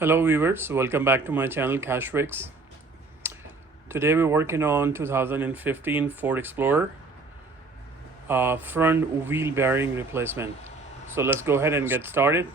Hello viewers, welcome back to my channel KashFix. Today we're working on 2015 Ford Explorer front wheel bearing replacement. So let's go ahead and get started.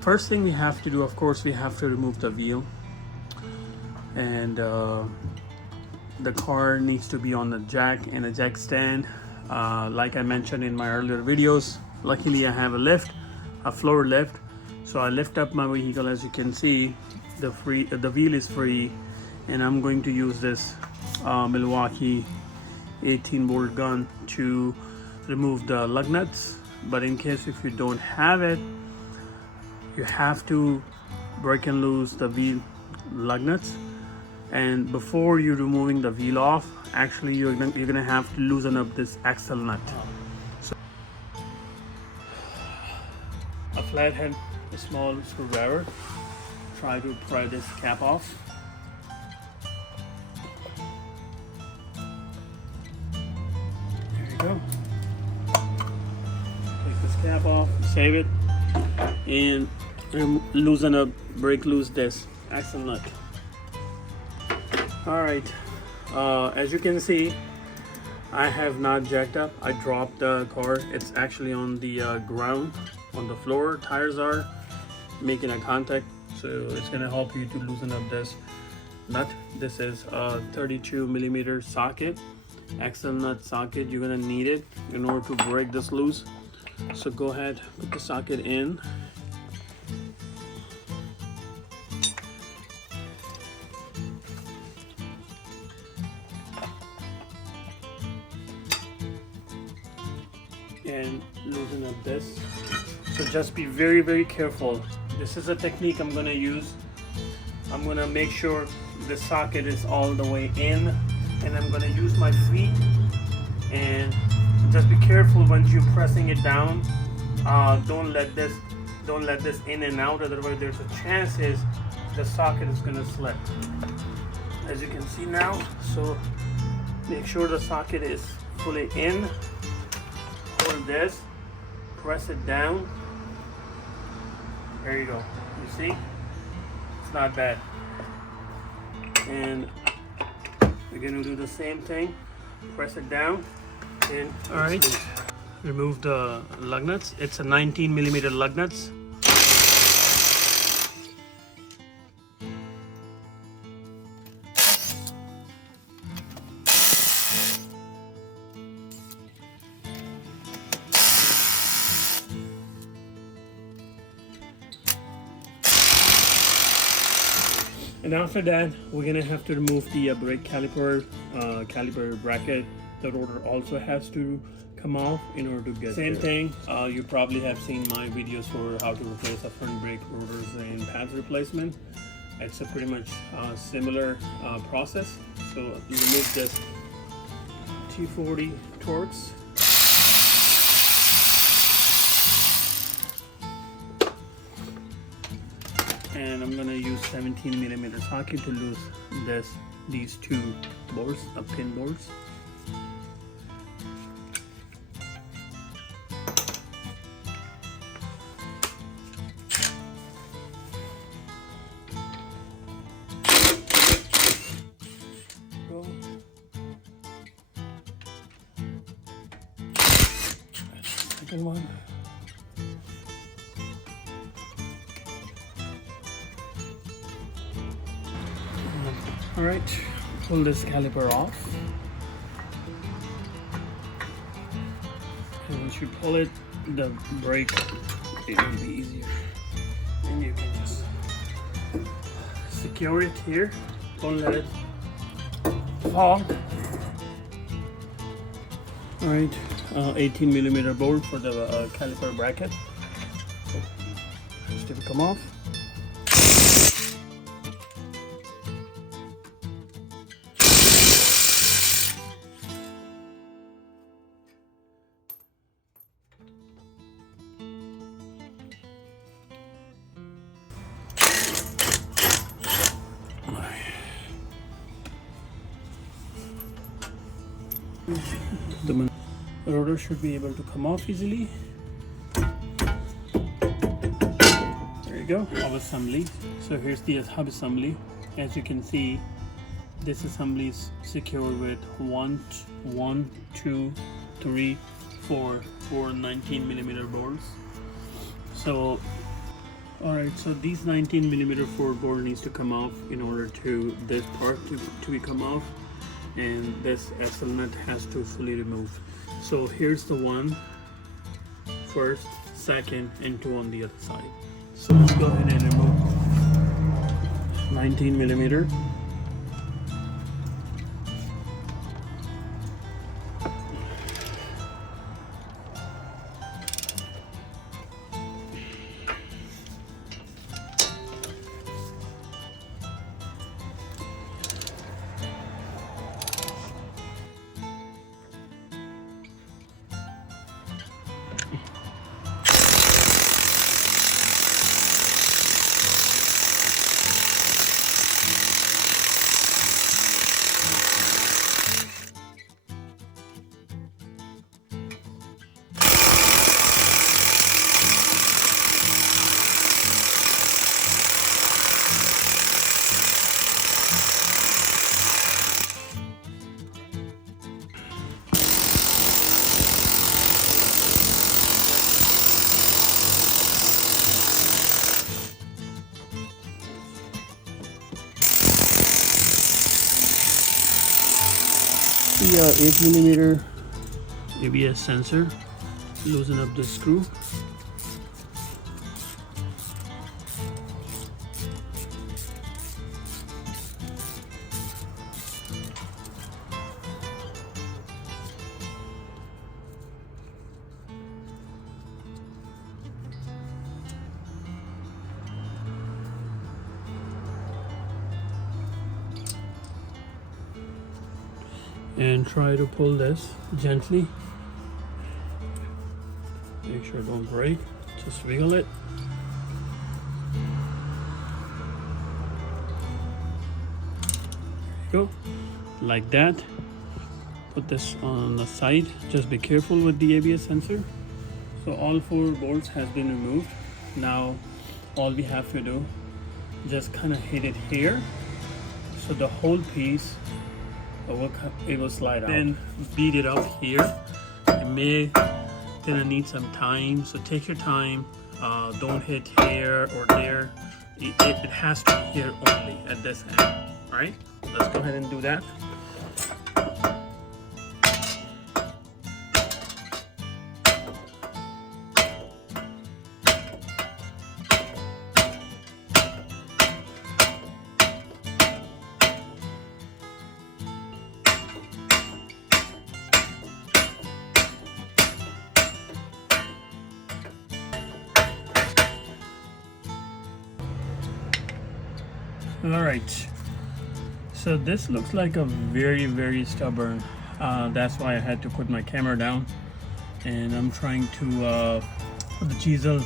First thing we have to do, of course, we have to remove the wheel, and the car needs to be on the jack and a jack stand. Like I mentioned in my earlier videos, luckily I have a floor lift. So I lift up my vehicle. As you can see, the wheel is free, and I'm going to use this Milwaukee 18-bolt gun to remove the lug nuts. But in case if you don't have it, you have to break and loose the wheel lug nuts. And before you're removing the wheel off, actually you're gonna have to loosen up this axle nut. So a flathead, a small screwdriver, try to pry this cap off. There you go. Take this cap off, save it, and loosen up, break loose this axle nut. All right, as you can see, I have not jacked up. I dropped the car. It's actually on the ground, on the floor. Tires are making a contact, so it's gonna help you to loosen up this nut. This is a 32 millimeter socket, axle nut socket. You're gonna need it in order to break this loose. So go ahead, put the socket in. And loosen up this. So just be very careful. This is a technique I'm gonna use. I'm gonna make sure the socket is all the way in, and I'm gonna use my feet, and just be careful when you're pressing it down. Don't let this in and out, otherwise there's a chance is the socket is gonna slip, as you can see now. So make sure the socket is fully in. Hold this, press it down. There you go. You see? It's not bad. And we're gonna do the same thing. Press it down, and all right. Remove the lug nuts. It's a 19 millimeter lug nuts. And after that, we're gonna have to remove the brake caliper bracket. The rotor also has to come off in order to get same thing. You probably have seen my videos for how to replace a front brake rotors and pads replacement. It's a pretty much similar process. So you remove this T40 Torx. And I'm gonna use 17 millimeter socket to lose these two bolts, pin bolts. Go. Second one. All right, pull this caliper off, and once you pull it, the brake, it will be easier, and you can just secure it here. Don't let it fall. All right, 18 millimeter bolt for the caliper bracket. Just to come off. The rotor should be able to come off easily. There you go, hub assembly. So here's the hub assembly. As you can see, this assembly is secured with 1, 2, 3, 4 19mm bolts. So alright, so these 19mm 4 bolt needs to come off in order to this part to be come off, and this SL nut has to fully remove. So here's the one, first, second, and 2 on the other side. So let's go ahead and remove 19mm. The 8mm ABS sensor, loosen up the screw. And try to pull this gently. Make sure it don't break. Just wiggle it. There you go. Like that. Put this on the side. Just be careful with the ABS sensor. So all 4 bolts has been removed. Now all we have to do, just kind of hit it here, so the whole piece it will slide out. Then beat it up here. It may gonna need some time, so take your time. Don't hit here or there. It has to be here only at this end. All right, let's go ahead and do that. All right, so this looks like a very stubborn. That's why I had to put my camera down, and I'm trying to put the chisel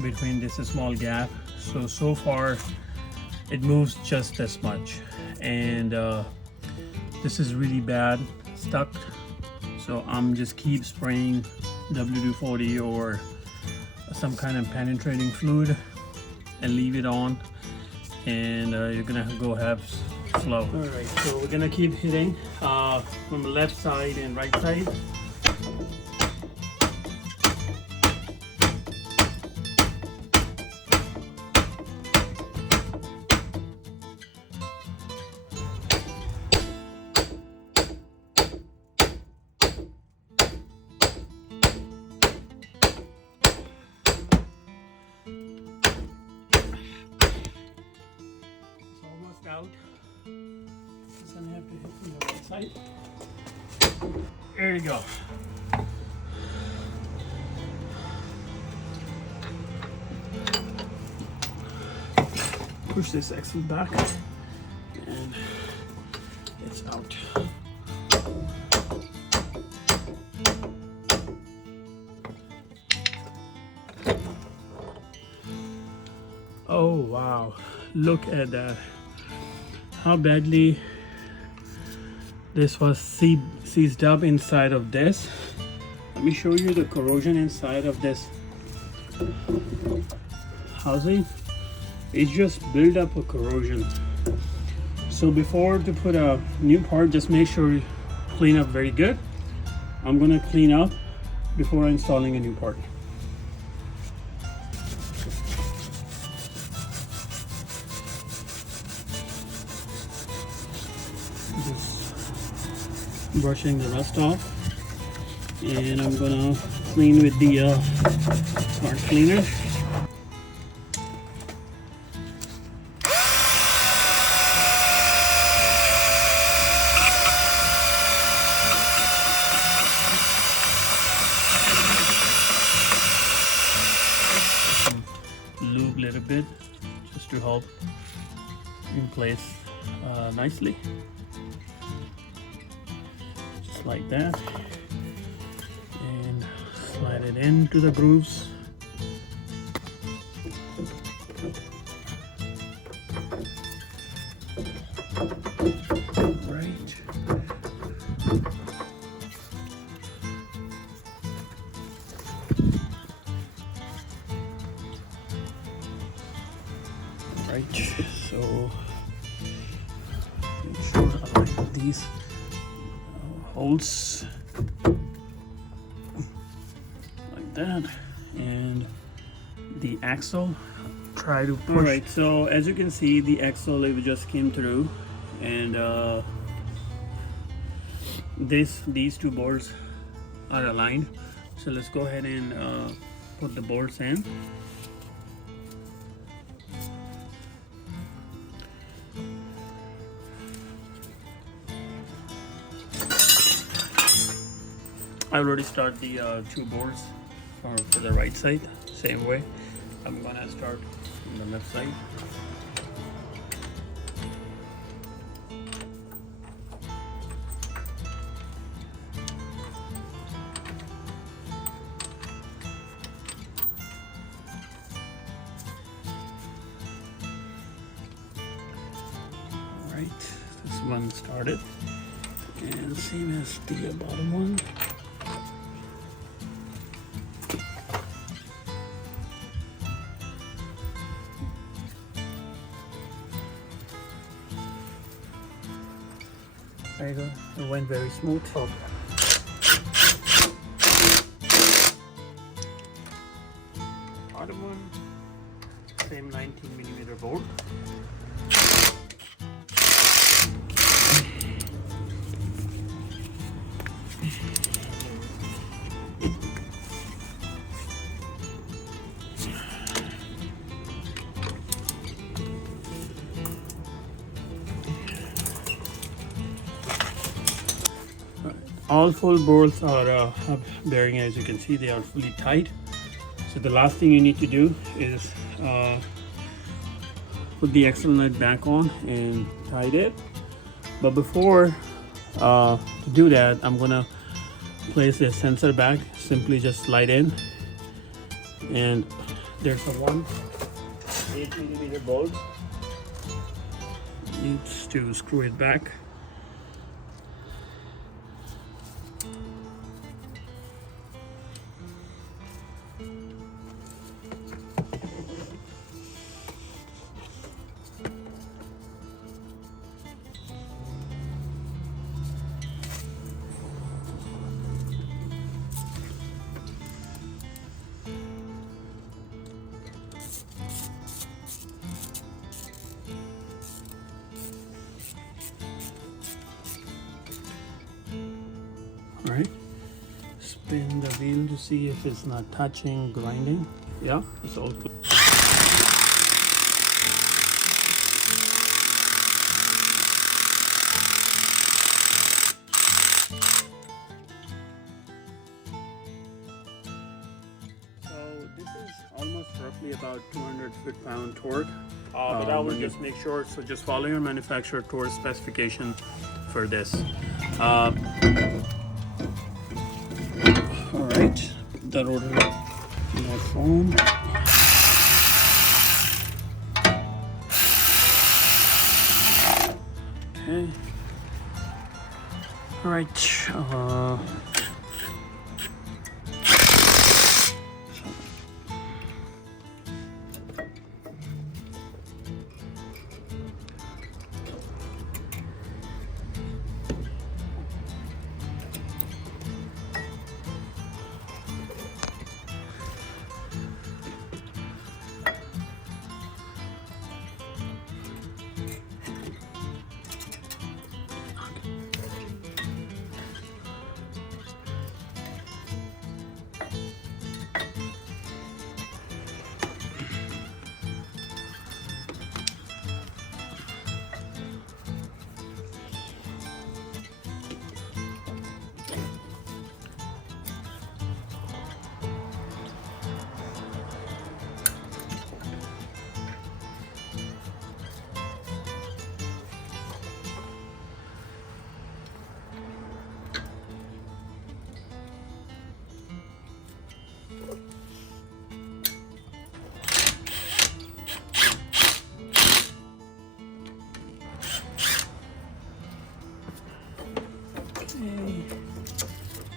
between this small gap. So far it moves just this much, and this is really bad stuck. So I'm just keep spraying WD-40 or some kind of penetrating fluid and leave it on, and you're gonna go have flow. All right, so we're gonna keep hitting from the left side and right side. Out. Just gonna have to hit from the right side. There you go. Push this axle back and it's out. Oh wow, look at that. How badly This was seized up inside of this. Let me show you the corrosion inside of this housing. It just built up a corrosion. So before to put a new part, just make sure you clean up very good. I'm gonna clean up before installing a new part. Just brushing the rust off, and I'm gonna clean with the smart cleaner. Lube a little bit just to help in place nicely, just like that, and slide it into the grooves. Right. Right, so make sure I like these holes like that, and the axle, try to push. All right, so as you can see, the axle, it just came through, and these two bolts are aligned. So let's go ahead and put the bolts in. I already started the two bolts for the right side, same way. I'm gonna start on the left side. All right, this one started, and same as the bottom one. There you go. It went very smooth. Oh. Other one, same 19mm bolt. All full bolts are bearing, as you can see, they are fully tight. So the last thing you need to do is put the axle nut back on and tight it. But before to do that, I'm gonna place a sensor back. Simply just slide in, and there's a 8mm bolt. Needs to screw it back. All right, spin the wheel to see if it's not touching, grinding. Yeah, it's all good. So this is almost roughly about 200 foot-pound torque. But I would just make sure, so just follow your manufacturer torque specification for this. All right, the rotor not on. Okay. All right.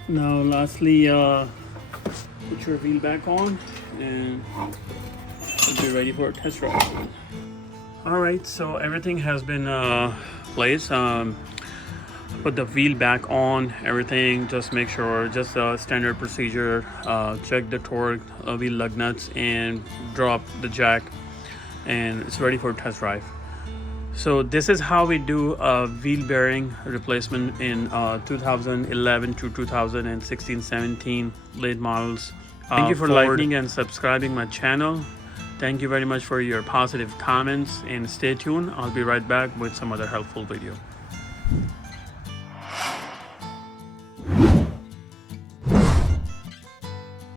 Now lastly, put your wheel back on and we'll be ready for a test ride. Alright, so everything has been placed. Put the wheel back on, everything, just make sure, just a standard procedure. Check the torque, wheel lug nuts, and drop the jack, and it's ready for test drive. So this is how we do a wheel bearing replacement in 2011 to 2016-17 late models. Thank you for liking and subscribing my channel. Thank you very much for your positive comments, and stay tuned. I'll be right back with some other helpful video.